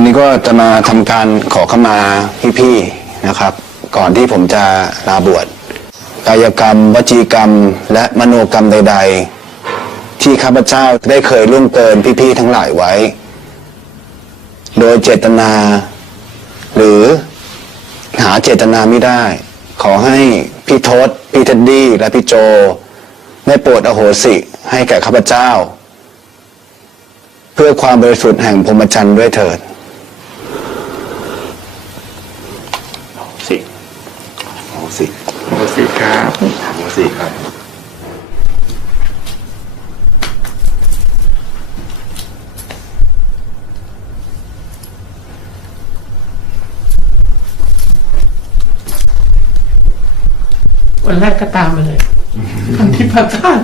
วันนี้ก็จะมาทำการขอขมาพี่ๆนะครับ ก่อนที่ผมจะลาบวชกายกรรม วจีกรรม และมโนกรรมใด ๆ ที่ข้าพเจ้าได้เคยล่วงเกินพี่ๆทั้งหลายไว้ โดยเจตนา หรือหาเจตนาไม่ได้ ขอให้พี่ทศพี่เท็ดดี้และพี่โจได้โปรดอโหสิให้แก่ข้าพเจ้า เพื่อความบริสุทธิ์แห่งพรหมจรรย์ด้วยเถิด สิโอ้สิโอสิครับโอ้สิครับวันแรกก็ตามมาเลยวันที่พระธาตุ